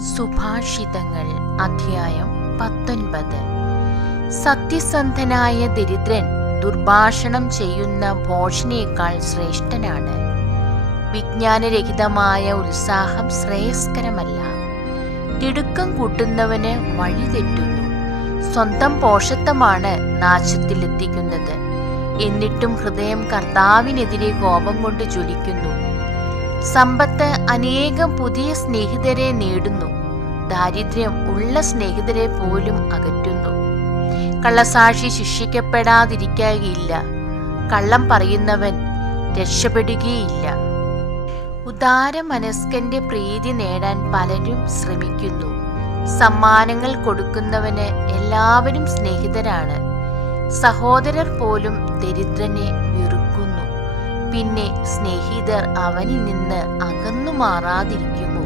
സുഭാഷിതങ്ങൾ അധ്യായം 19. സത്യസന്ധനായ ദരിദ്രൻ ദുർഭാഷണം ചെയ്യുന്ന ഭോഷനേക്കാൾ ശ്രേഷ്ഠനാണ്. വിജ്ഞാനരഹിതമായ ഉത്സാഹം ശ്രേയസ്കരമല്ല. തിടുക്കം കൂട്ടുന്നവന് വഴി തെറ്റുന്നു. സ്വന്തം പോഷത്വമാണ് നാശത്തിലെത്തിക്കുന്നത്. എന്നിട്ടും ഹൃദയം കർത്താവിനെതിരെ കോപം കൊണ്ട് ജ്വലിക്കുന്നു. സമ്പത്ത് അനേകം പുതിയ സ്നേഹിതരെ നേടുന്നു. ദാരിദ്ര്യം ഉള്ള സ്നേഹിതരെ പോലും അകറ്റുന്നു. കള്ളസാക്ഷി ശിക്ഷിക്കപ്പെടാതിരിക്കുകയില്ല. കള്ളം പറയുന്നവൻ രക്ഷപ്പെടുകയില്ല. ഉദാരമനസ്കന്റെ പ്രീതി നേടാൻ പലരും ശ്രമിക്കുന്നു. സമ്മാനങ്ങൾ കൊടുക്കുന്നവന് എല്ലാവരും സ്നേഹിതരാണ്. സഹോദരർ പോലും ദരിദ്രനെ വെറുക്കുന്നു. പിന്നെ സ്നേഹിതർ അവനിൽ നിന്ന് അകന്നു മാറാതിരിക്കുമോ?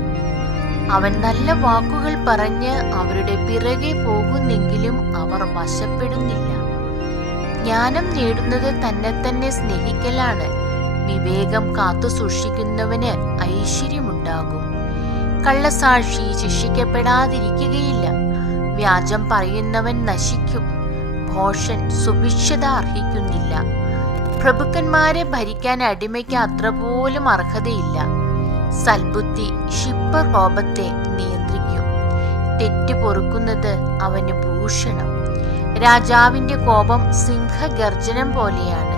അവൻ നല്ല വാക്കുകൾ പറഞ്ഞ് അവരുടെ പിറകെ പോകുന്നെങ്കിലും അവർ വശപ്പെടുന്നില്ല. ജ്ഞാനം നേടുന്നത് തന്നെ സ്നേഹിക്കലാണ്. വിവേകം കാത്തു സൂക്ഷിക്കുന്നവന് ഐശ്വര്യമുണ്ടാകും. കള്ളസാക്ഷി ശിക്ഷിക്കപ്പെടാതിരിക്കുകയില്ല. വ്യാജം പറയുന്നവൻ നശിക്കും. ഭോഷൻ സുഭിക്ഷത അർഹിക്കുന്നില്ല. പ്രഭുക്കന്മാരെ ഭരിക്കാൻ അടിമയ്ക്ക് അത്ര പോലും അർഹതയില്ല. സൽബുദ്ധി ക്ഷിപ്രകോപത്തെ നിയന്ത്രിക്കും. തെറ്റ് പൊറുക്കുന്നത് അവന് ഭൂഷണം. രാജാവിന്റെ കോപം സിംഹഗർജനം പോലെയാണ്.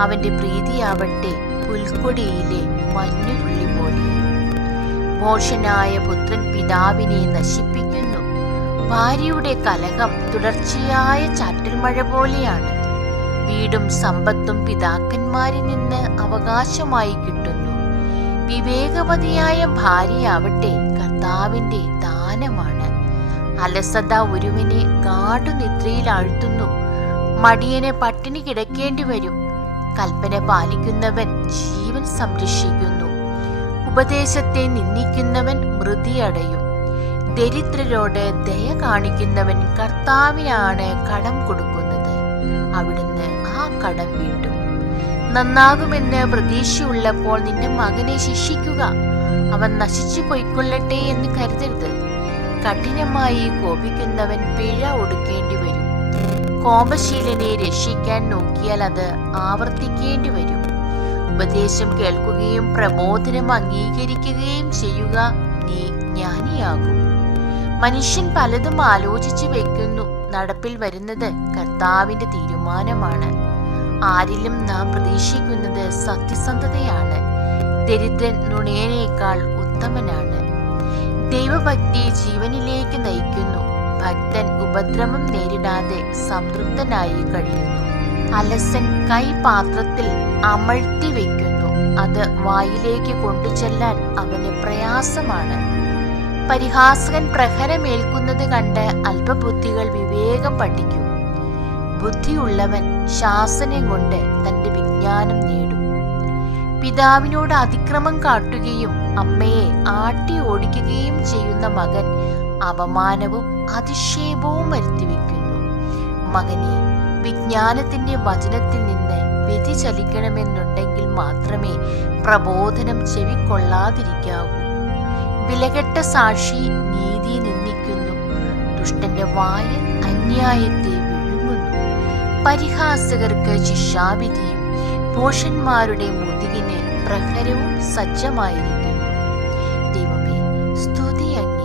അവന്റെ പ്രീതിയാവട്ടെ പുൽക്കൊടിയിലെ മഞ്ഞുരുള്ളി പോലെ. ഭോഷനായ പുത്രൻ പിതാവിനെ നശിപ്പിക്കുന്നു. ഭാര്യയുടെ കലഹം തുടർച്ചയായ ചാറ്റൽ മഴ പോലെയാണ്. വീടും സമ്പത്തും പിതാക്കന്മാരിൽ നിന്ന് അവകാശമായി കിട്ടുന്നു. വിവേകവതിയായ ഭാര്യയാവട്ടെ കർത്താവിന്റെ ദാനമാണ്. അലസത ഒരുവനെ ഗാഢനിദ്രയിൽ ആഴ്ത്തുന്നു. മടിയനെ പട്ടിണി കിടക്കേണ്ടി വരും. കൽപ്പന പാലിക്കുന്നവൻ ജീവൻ സംരക്ഷിക്കുന്നു. ഉപദേശത്തെ നിന്ദിക്കുന്നവൻ മൃതിയടയും. ദരിദ്രരോട് ദയ കാണിക്കുന്നവൻ കർത്താവിനാണ് കടം കൊടുക്കുന്നത്. അവിടുന്ന് ആ കടം വീട്ടും. നന്നാകുമെന്ന് പ്രതീക്ഷയുള്ളപ്പോൾ നിന്റെ മകനെ ശിക്ഷിക്കുക. അവൻ നശിച്ചു പോയിക്കൊള്ളട്ടെ എന്ന് കരുതരുത്. കഠിനമായി കോപിക്കുന്നവൻ പിഴ ഒടുക്കേണ്ടി വരും. കോപശീലനെ രക്ഷിക്കാൻ നോക്കിയാൽ അത് ആവർത്തിക്കേണ്ടി വരും. ഉപദേശം കേൾക്കുകയും പ്രബോധനം അംഗീകരിക്കുകയും ചെയ്യുക, നീ ജ്ഞാനിയാകും. മനുഷ്യൻ പലതും ആലോചിച്ചു വയ്ക്കുന്നു. നടപ്പിൽ വരുന്നത് കർത്താവിന്റെ തീരുമാനമാണ്. ആരിലും നാം പ്രതീക്ഷിക്കുന്നത് സത്യസന്ധതയാണ്. ദരിദ്രൻ നുണയനേക്കാൾ ഉത്തമനാണ്. ദൈവഭക്തി ജീവനിലേക്ക് നയിക്കുന്നു. ഭക്തൻ ഉപദ്രവം നേരിടാതെ സംതൃപ്തനായി കഴിയുന്നു. അലസൻ കൈ പാത്രത്തിൽ അമഴ്ത്തി വയ്ക്കുന്നു. അത് വായിലേക്ക് കൊണ്ടുചെല്ലാൻ അവന് പ്രയാസമാണ്. പരിഹാസകൻ പ്രഹരമേൽക്കുന്നത് കണ്ട് അല്പബുദ്ധികൾ വിവേകം പഠിക്കും. ബുദ്ധിയുള്ളവൻ ശാസനം കൊണ്ട് തന്റെ വിജ്ഞാനം നേടും. പിതാവിനോട് അതിക്രമം കാട്ടുകയും അമ്മയെ ആട്ടി ഓടിക്കുകയും ചെയ്യുന്ന മകൻ അപമാനവും അധിക്ഷേപവും വരുത്തിവെക്കുന്നു. മകനെ, വിജ്ഞാനത്തിന്റെ വചനത്തിൽ നിന്ന് വ്യതിചലിക്കണമെന്നുണ്ടെങ്കിൽ മാത്രമേ പ്രബോധനം ചെവിക്കൊള്ളാതിരിക്കാവൂ. വിലകെട്ട സാക്ഷി നീതിയെ നിന്ദിക്കുന്നു. ദുഷ്ടന്റെ വായ അന്യായത്തെ വിഴുങ്ങുന്നു. പരിഹാസകർക്ക് ശിക്ഷാവിധിയും ഭോഷന്മാരുടെ മുതുകിന് പ്രഹരവും സജ്ജമായിരിക്കുന്നു. ദൈവമേ, സ്തുതി അങ്ങ്.